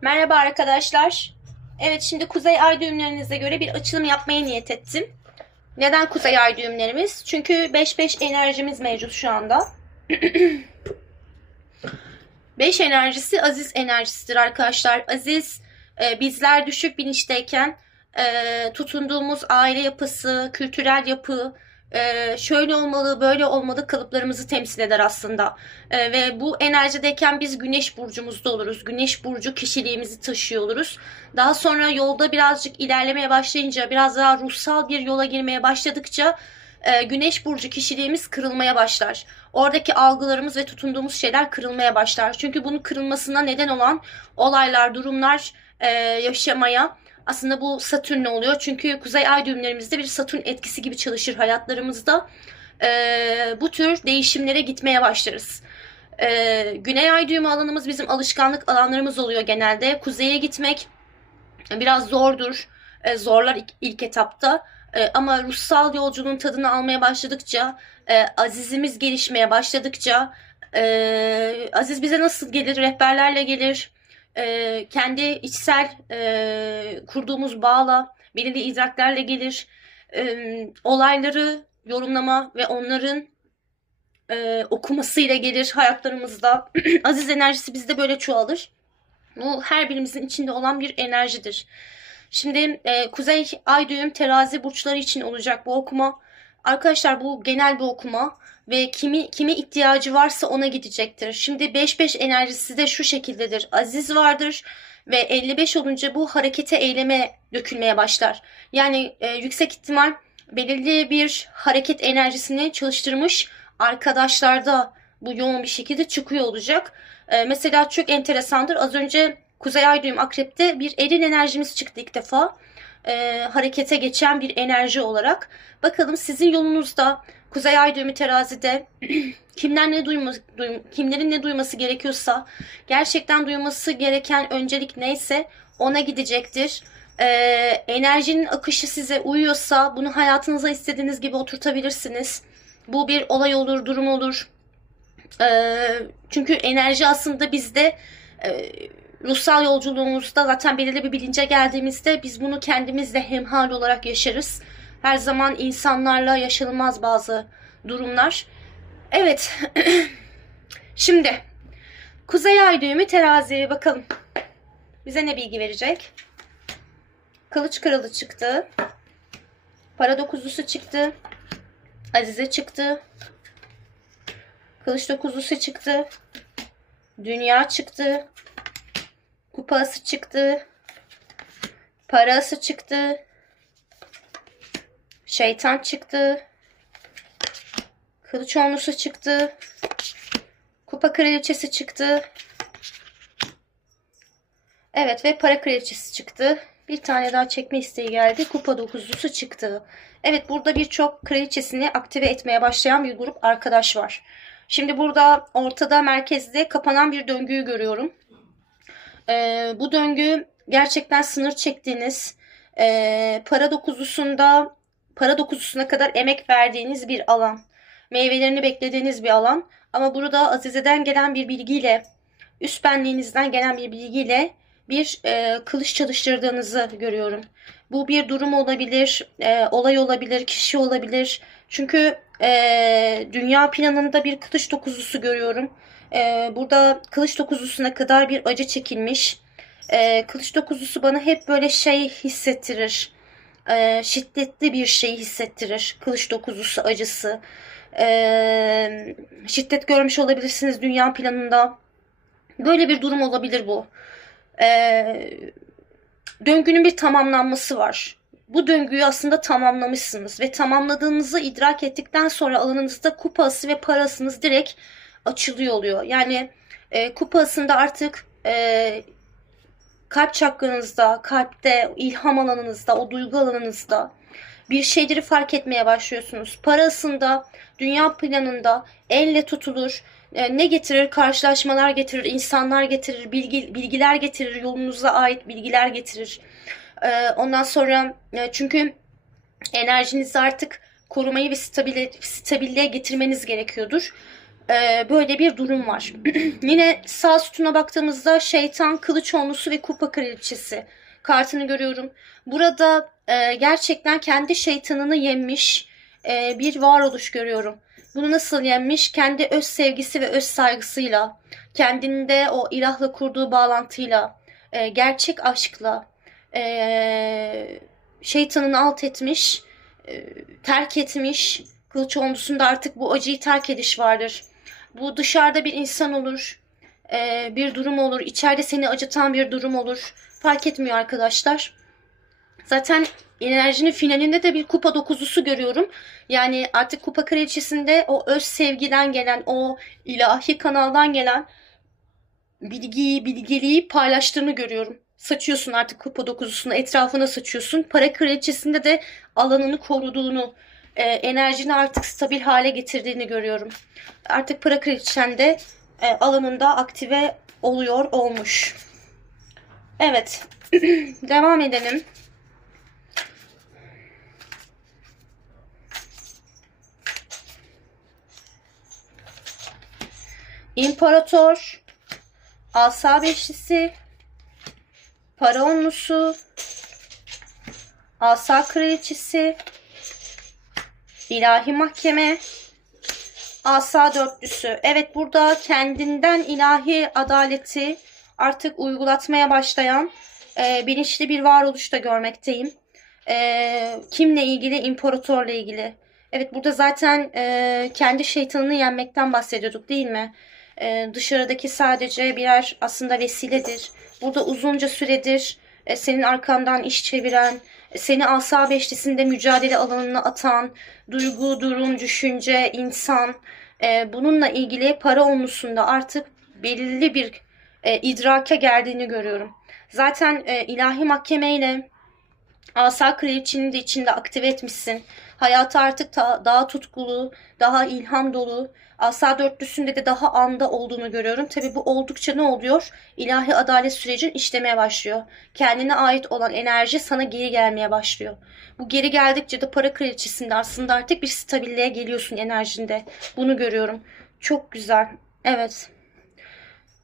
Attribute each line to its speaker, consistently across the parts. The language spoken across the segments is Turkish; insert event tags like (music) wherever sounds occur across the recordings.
Speaker 1: Merhaba arkadaşlar. Evet şimdi kuzey ay düğümlerinize göre bir açılım yapmaya niyet ettim. Neden kuzey ay düğümlerimiz? Çünkü 5-5 enerjimiz mevcut şu anda. (clears throat) 5 enerjisi aziz enerjisidir arkadaşlar. Aziz e, bizler düşük bilinçteyken e, tutunduğumuz aile yapısı, kültürel yapı, e, şöyle olmalı, böyle olmalı kalıplarımızı temsil eder aslında. E, ve bu enerjideyken biz güneş burcumuzda oluruz. Güneş burcu kişiliğimizi taşıyor oluruz. Daha sonra yolda birazcık ilerlemeye başlayınca, biraz daha ruhsal bir yola girmeye başladıkça e, güneş burcu kişiliğimiz kırılmaya başlar. Oradaki algılarımız ve tutunduğumuz şeyler kırılmaya başlar. Çünkü bunun kırılmasına neden olan olaylar, durumlar e, yaşamaya aslında bu Satürn'le oluyor. Çünkü kuzey ay düğümlerimizde bir Satürn etkisi gibi çalışır hayatlarımızda. E, bu tür değişimlere gitmeye başlarız. E, güney ay düğümü alanımız bizim alışkanlık alanlarımız oluyor genelde. Kuzeye gitmek biraz zordur. E, zorlar ilk, ilk etapta. E, ama ruhsal yolculuğun tadını almaya başladıkça, e, azizimiz gelişmeye başladıkça, e, aziz bize nasıl gelir? Rehberlerle gelir. E, kendi içsel e, kurduğumuz bağla, belirli idraklerle gelir. E, olayları yorumlama ve onların e, okumasıyla gelir hayatlarımızda. (clears throat) aziz enerjisi bizde böyle çoğalır. Bu her birimizin içinde olan bir enerjidir. Şimdi e, Kuzey Ay düğüm terazi burçları için olacak bu okuma. Arkadaşlar bu genel bir okuma ve kimi kimi ihtiyacı varsa ona gidecektir. Şimdi 5-5 enerjisi de şu şekildedir. Aziz vardır ve 55 olunca bu harekete eyleme dökülmeye başlar. Yani e, yüksek ihtimal belirli bir hareket enerjisini çalıştırmış arkadaşlarda bu yoğun bir şekilde çıkıyor olacak. E, mesela çok enteresandır. Az önce Kuzey Ay akrepte bir eril enerjimiz çıktı ilk defa. E, harekete geçen bir enerji olarak. Bakalım sizin yolunuzda Kuzey Ay düğümü terazide (clears throat) kimden ne duyması, duym, kimlerin ne duyması gerekiyorsa gerçekten duyması gereken öncelik neyse ona gidecektir. E, enerjinin akışı size uyuyorsa bunu hayatınıza istediğiniz gibi oturtabilirsiniz. Bu bir olay olur, durum olur. E, çünkü enerji aslında bizde e, ruhsal yolculuğumuzda zaten belirli bir bilince geldiğimizde biz bunu kendimizle hemhal olarak yaşarız. Her zaman insanlarla yaşanılmaz bazı durumlar. Evet. (clears throat) Şimdi Kuzey Ay düğümü terazi bakalım. Bize ne bilgi verecek? Kılıç kralı çıktı. Para dokuzlusu çıktı. Azize çıktı. Kılıç dokuzlusu çıktı. Dünya çıktı. Kupa ası çıktı. Para ası çıktı. Şeytan çıktı. Kılıç onlusu çıktı. Kupa kraliçesi çıktı. Evet ve para kraliçesi çıktı. Bir tane daha çekme isteği geldi. Kupa dokuzlusu çıktı. Evet burada birçok kraliçesini aktive etmeye başlayan bir grup arkadaş var. Şimdi burada ortada merkezde kapanan bir döngüyü görüyorum. Ee, bu döngü gerçekten sınır çektiğiniz, e, para dokuzusunda para dokuzusuna kadar emek verdiğiniz bir alan. Meyvelerini beklediğiniz bir alan. Ama burada Azize'den gelen bir bilgiyle, üst benliğinizden gelen bir bilgiyle bir e, kılıç çalıştırdığınızı görüyorum. Bu bir durum olabilir, e, olay olabilir, kişi olabilir. Çünkü e, dünya planında bir kılıç dokuzusu görüyorum. E, burada kılıç dokuzusuna kadar bir acı çekilmiş. E, kılıç dokuzusu bana hep böyle şey hissettirir. E, şiddetli bir şey hissettirir. Kılıç dokuzusu acısı. Şiddet görmüş olabilirsiniz dünya planında. Böyle bir durum olabilir bu. Döngünün bir tamamlanması var. Bu döngüyü aslında tamamlamışsınız ve tamamladığınızı idrak ettikten sonra alanınızda kupası ve parasınız direkt açılıyor oluyor. Yani e, kupasında artık e, kalp çakranızda, kalpte, ilham alanınızda, o duygu alanınızda bir şeyleri fark etmeye başlıyorsunuz. Parasında, dünya planında elle tutulur. E, ne getirir? Karşılaşmalar getirir, insanlar getirir, bilgi, bilgiler getirir, yolunuza ait bilgiler getirir. E, ondan sonra e, çünkü enerjinizi artık korumayı ve stabil, stabilliğe getirmeniz gerekiyordur. Ee, böyle bir durum var. (clears throat) Yine sağ sütuna baktığımızda şeytan, kılıç onlusu ve kupa kraliçesi kartını görüyorum. Burada e, gerçekten kendi şeytanını yenmiş e, bir varoluş görüyorum. Bunu nasıl yenmiş? Kendi öz sevgisi ve öz saygısıyla, kendinde o ilahla kurduğu bağlantıyla, e, gerçek aşkla, e, şeytanını alt etmiş, e, terk etmiş. Kılıç ondusunda artık bu acıyı terk ediş vardır. Bu dışarıda bir insan olur, e, bir durum olur, içeride seni acıtan bir durum olur. Fark etmiyor arkadaşlar. Zaten enerjinin finalinde de bir kupa dokuzusu görüyorum. Yani artık kupa kraliçesinde o öz sevgiden gelen, o ilahi kanaldan gelen bilgiyi, bilgeliği paylaştığını görüyorum. Saçıyorsun artık kupa dokuzusunu etrafına saçıyorsun. Para kraliçesinde de alanını koruduğunu, e, enerjini artık stabil hale getirdiğini görüyorum. Artık para kraliçen de e, alanında aktive oluyor olmuş. Evet. (clears throat) Devam edelim. İmparator, Asa Beşlisi, Para Onlusu, Asa Kraliçesi, İlahi Mahkeme, Asa Dörtlüsü. Evet burada kendinden ilahi adaleti artık uygulatmaya başlayan e, bilinçli bir varoluş da görmekteyim. E, kimle ilgili? İmparatorla ilgili. Evet burada zaten e, kendi şeytanını yenmekten bahsediyorduk değil mi? E, dışarıdaki sadece birer aslında vesiledir. Burada uzunca süredir e, senin arkandan iş çeviren, seni asa beşlisinde mücadele alanına atan, duygu, durum, düşünce, insan, e, bununla ilgili para onlusunda artık belirli bir e, idrake geldiğini görüyorum. Zaten e, ilahi mahkemeyle asa kraliçenin de içinde aktive etmişsin. Hayatı artık ta- daha tutkulu, daha ilham dolu. Asa dörtlüsünde de daha anda olduğunu görüyorum. Tabi bu oldukça ne oluyor? İlahi adalet sürecin işlemeye başlıyor. Kendine ait olan enerji sana geri gelmeye başlıyor. Bu geri geldikçe de para kraliçesinde aslında artık bir stabilliğe geliyorsun enerjinde. Bunu görüyorum. Çok güzel. Evet.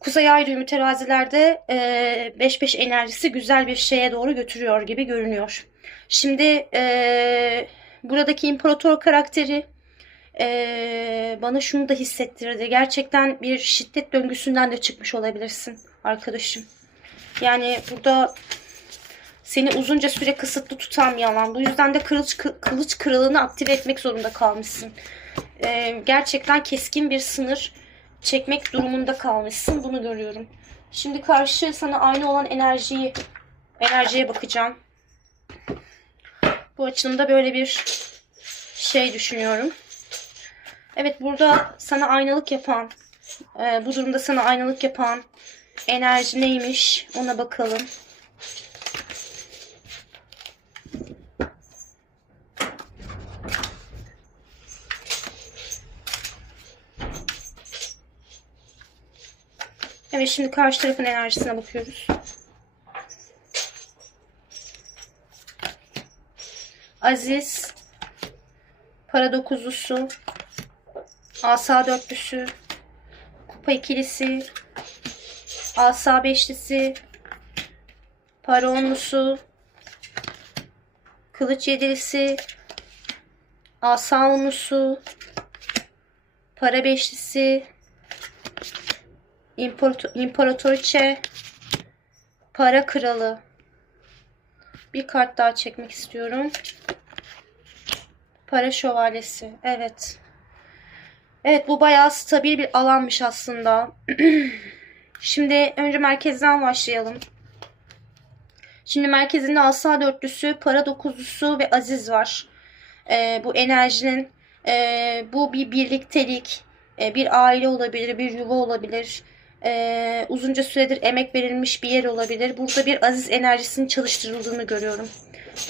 Speaker 1: Kuzey ay düğümü terazilerde 5-5 enerjisi güzel bir şeye doğru götürüyor gibi görünüyor. Şimdi e, buradaki imparator karakteri e, bana şunu da hissettirdi. Gerçekten bir şiddet döngüsünden de çıkmış olabilirsin arkadaşım. Yani burada seni uzunca süre kısıtlı tutan bir alan. Bu yüzden de kılıç, kılıç kralını aktive etmek zorunda kalmışsın. E, gerçekten keskin bir sınır çekmek durumunda kalmışsın. Bunu görüyorum. Şimdi karşı sana aynı olan enerjiyi enerjiye bakacağım. Bu açımda böyle bir şey düşünüyorum. Evet burada sana aynalık yapan, e, bu durumda sana aynalık yapan enerji neymiş ona bakalım. Evet şimdi karşı tarafın enerjisine bakıyoruz. Aziz, para dokuzlusu, asa dörtlüsü, kupa ikilisi, asa beşlisi, para onlusu, kılıç yedilisi, asa onlusu, para beşlisi, İmparator, İmparatoriçe, para kralı. Bir kart daha çekmek istiyorum. Para şövalyesi. Evet. Evet bu bayağı stabil bir alanmış aslında. (clears throat) Şimdi önce merkezden başlayalım. Şimdi merkezinde asa dörtlüsü, para dokuzlusu ve aziz var. Ee, bu enerjinin e, bu bir birliktelik, e, bir aile olabilir, bir yuva olabilir e, uzunca süredir emek verilmiş bir yer olabilir. Burada bir aziz enerjisinin çalıştırıldığını görüyorum.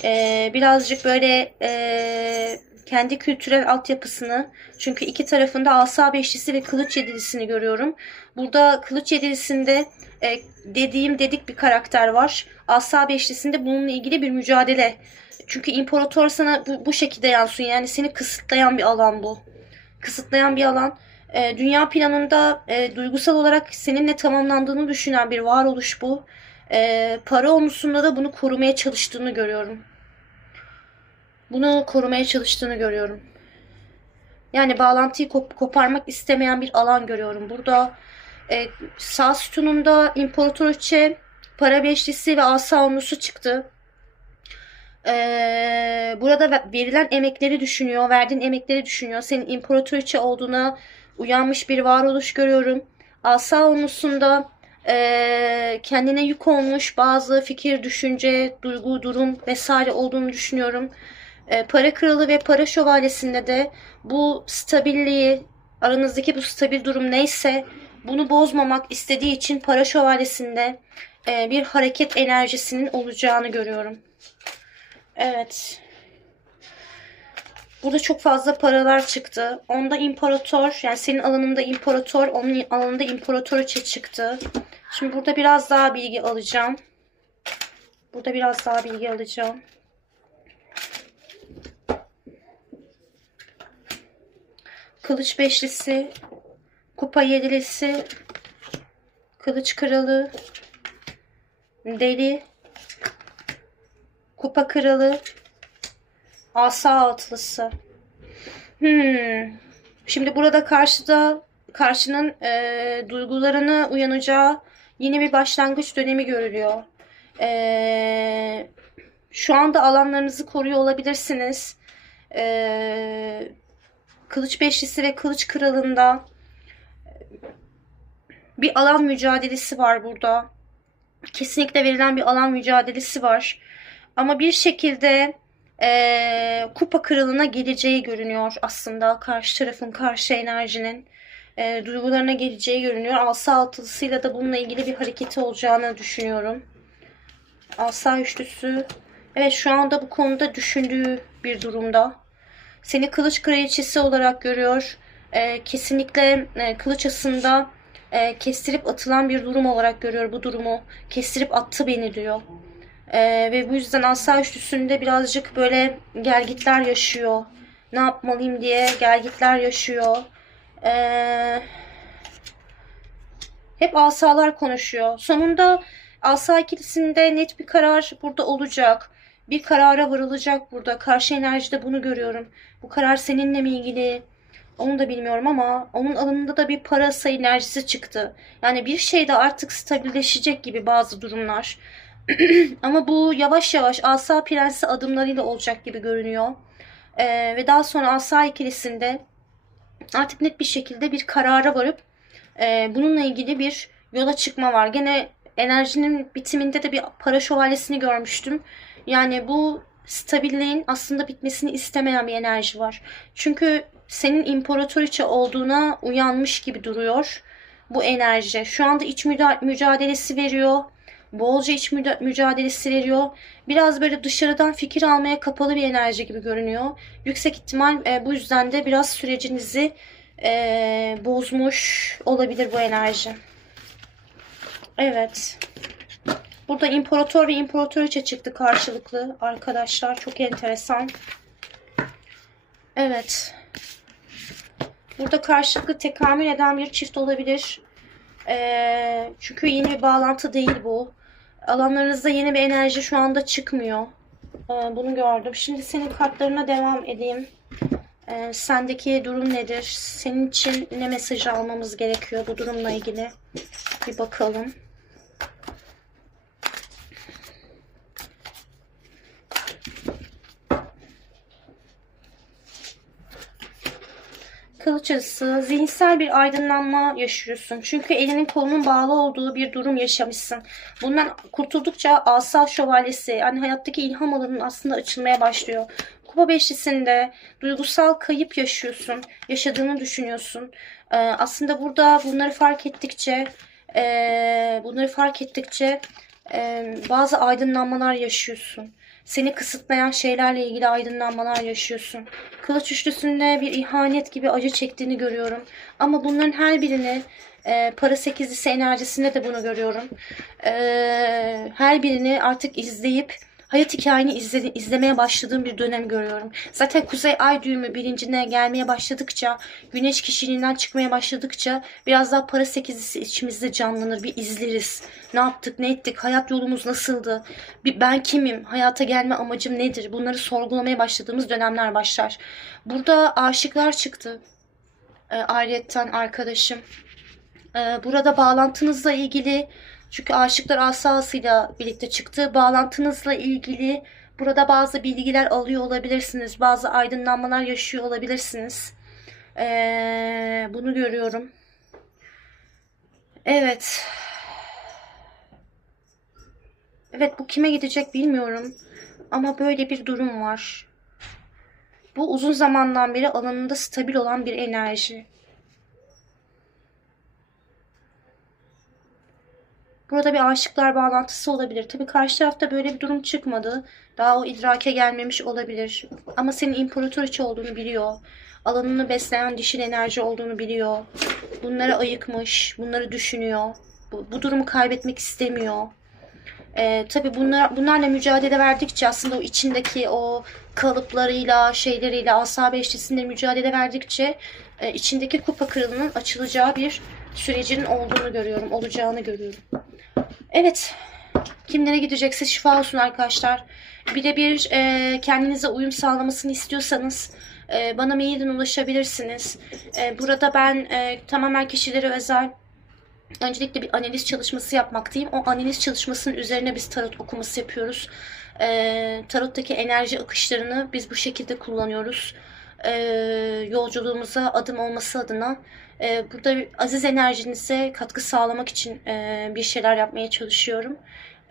Speaker 1: E, birazcık böyle e, kendi kültürel altyapısını çünkü iki tarafında asa beşlisi ve kılıç yedilisini görüyorum. Burada kılıç yedilisinde e, dediğim dedik bir karakter var. Asa beşlisinde bununla ilgili bir mücadele. Çünkü imparator sana bu, bu şekilde yansıyor. Yani seni kısıtlayan bir alan bu. Kısıtlayan bir alan E, dünya planında e, duygusal olarak seninle tamamlandığını düşünen bir varoluş bu. E, para konusunda da bunu korumaya çalıştığını görüyorum. Bunu korumaya çalıştığını görüyorum. Yani bağlantıyı kop- koparmak istemeyen bir alan görüyorum. Burada e, sağ sütununda imparatoriçe, para beşlisi ve asa onlusu çıktı. E, burada ve- verilen emekleri düşünüyor, verdiğin emekleri düşünüyor. Senin imparatoriçe olduğuna uyanmış bir varoluş görüyorum. Asa onlusunda e, kendine yük olmuş bazı fikir, düşünce, duygu, durum vesaire olduğunu düşünüyorum. E, para kralı ve para şövalyesinde de bu stabilliği, aranızdaki bu stabil durum neyse bunu bozmamak istediği için para şövalyesinde e, bir hareket enerjisinin olacağını görüyorum. Evet. Burada çok fazla paralar çıktı. Onda imparator, yani senin alanında imparator, onun alanında imparatoriçe çıktı. Şimdi burada biraz daha bilgi alacağım. Burada biraz daha bilgi alacağım. Kılıç beşlisi, kupa yedilisi, kılıç kralı, deli, kupa kralı, asa altılısı. Hmm. Şimdi burada karşıda karşının e, duygularına uyanacağı yeni bir başlangıç dönemi görülüyor. E, şu anda alanlarınızı koruyor olabilirsiniz. E, Kılıç Beşlisi ve Kılıç Kralı'nda bir alan mücadelesi var burada. Kesinlikle verilen bir alan mücadelesi var. Ama bir şekilde eee, Kupa Kralı'na geleceği görünüyor aslında. Karşı tarafın, karşı enerjinin eee, duygularına geleceği görünüyor. Asa altılısıyla da bununla ilgili bir hareketi olacağını düşünüyorum. Asa üçlüsü. Evet şu anda bu konuda düşündüğü bir durumda. Seni kılıç kraliçesi olarak görüyor. Ee, kesinlikle e, kılıç asında e, kestirip atılan bir durum olarak görüyor bu durumu. Kestirip attı beni diyor. Ee, ve bu yüzden asa üçlüsünde birazcık böyle gelgitler yaşıyor. Ne yapmalıyım diye gelgitler yaşıyor. Ee, hep asalar konuşuyor. Sonunda asa ikilisinde net bir karar burada olacak. Bir karara varılacak burada. Karşı enerjide bunu görüyorum. Bu karar seninle mi ilgili? Onu da bilmiyorum ama onun alanında da bir parası enerjisi çıktı. Yani bir şeyde artık stabilleşecek gibi bazı durumlar. (clears throat) ama bu yavaş yavaş asa prensi adımlarıyla olacak gibi görünüyor. Ee, ve daha sonra asa ikilisinde artık net bir şekilde bir karara varıp e, bununla ilgili bir yola çıkma var. Gene enerjinin bitiminde de bir para şövalyesini görmüştüm. Yani bu stabilliğin aslında bitmesini istemeyen bir enerji var. Çünkü senin imparatoriçe olduğuna uyanmış gibi duruyor bu enerji. Şu anda iç mücadelesi veriyor. Bolca iç mücadelesi veriyor. Biraz böyle dışarıdan fikir almaya kapalı bir enerji gibi görünüyor. Yüksek ihtimal e, bu yüzden de biraz sürecinizi e, bozmuş olabilir bu enerji. Evet. Burada imparator ve imparatoriçe çıktı karşılıklı arkadaşlar. Çok enteresan. Evet. Burada karşılıklı tekamül eden bir çift olabilir. Ee, çünkü yeni bir bağlantı değil bu. Alanlarınızda yeni bir enerji şu anda çıkmıyor. Ee, bunu gördüm. Şimdi senin kartlarına devam edeyim. Ee, sendeki durum nedir? Senin için ne mesajı almamız gerekiyor bu durumla ilgili? Bir bakalım. Kılıç arası zihinsel bir aydınlanma yaşıyorsun. Çünkü elinin kolunun bağlı olduğu bir durum yaşamışsın. Bundan kurtuldukça asa şövalyesi yani hayattaki ilham alanının aslında açılmaya başlıyor. Kupa beşlisinde duygusal kayıp yaşıyorsun. Yaşadığını düşünüyorsun. Ee, aslında burada bunları fark ettikçe e, bunları fark ettikçe e, bazı aydınlanmalar yaşıyorsun. Seni kısıtlayan şeylerle ilgili aydınlanmalar yaşıyorsun. Kılıç üçlüsünde bir ihanet gibi acı çektiğini görüyorum. Ama bunların her birini e, para sekizlisi enerjisinde de bunu görüyorum. E, her birini artık izleyip hayat hikayeni izle, izlemeye başladığım bir dönem görüyorum. Zaten Kuzey Ay düğümü bilincine gelmeye başladıkça, Güneş kişiliğinden çıkmaya başladıkça biraz daha para sekizisi içimizde canlanır, bir izleriz. Ne yaptık, ne ettik, hayat yolumuz nasıldı, bir, ben kimim, hayata gelme amacım nedir? Bunları sorgulamaya başladığımız dönemler başlar. Burada aşıklar çıktı. E, ayrıyetten arkadaşım. E, burada bağlantınızla ilgili çünkü aşıklar asasıyla birlikte çıktı. Bağlantınızla ilgili burada bazı bilgiler alıyor olabilirsiniz. Bazı aydınlanmalar yaşıyor olabilirsiniz. E, bunu görüyorum. Evet. Evet bu kime gidecek bilmiyorum. Ama böyle bir durum var. Bu uzun zamandan beri alanında stabil olan bir enerji. Burada bir aşıklar bağlantısı olabilir. Tabii karşı tarafta böyle bir durum çıkmadı. Daha o idrake gelmemiş olabilir. Ama senin imparatoriçe olduğunu biliyor. Alanını besleyen dişil enerji olduğunu biliyor. Bunları ayıkmış, bunları düşünüyor. Bu, bu durumu kaybetmek istemiyor. Ee, tabii bunlar, bunlarla mücadele verdikçe aslında o içindeki o kalıplarıyla, şeyleriyle, asab eşlisinde mücadele verdikçe e, içindeki kupa kırılının açılacağı bir sürecinin olduğunu görüyorum, olacağını görüyorum. Evet, kimlere gidecekse şifa olsun arkadaşlar. Birebir e, kendinize uyum sağlamasını istiyorsanız e, bana mailden ulaşabilirsiniz. E, burada ben e, tamamen kişilere özel Öncelikle bir analiz çalışması yapmaktayım. O analiz çalışmasının üzerine biz tarot okuması yapıyoruz. E, tarottaki enerji akışlarını biz bu şekilde kullanıyoruz. E, yolculuğumuza adım olması adına. E, burada aziz enerjinize katkı sağlamak için e, bir şeyler yapmaya çalışıyorum.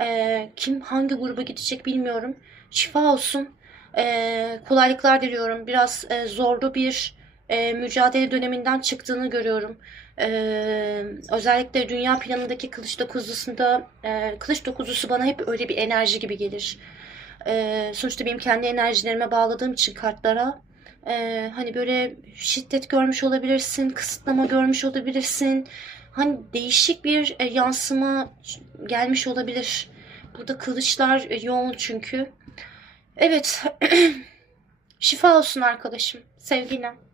Speaker 1: E, kim hangi gruba gidecek bilmiyorum. Şifa olsun. E, kolaylıklar diliyorum. Biraz e, zorlu bir e, mücadele döneminden çıktığını görüyorum. Ee, özellikle dünya planındaki kılıç dokuzlusunda e, kılıç dokuzlusu bana hep öyle bir enerji gibi gelir. Ee, sonuçta benim kendi enerjilerime bağladığım için kartlara e, hani böyle şiddet görmüş olabilirsin, kısıtlama görmüş olabilirsin. Hani değişik bir e, yansıma gelmiş olabilir. Burada kılıçlar e, yoğun çünkü. Evet. (clears throat) Şifa olsun arkadaşım. Sevgiyle.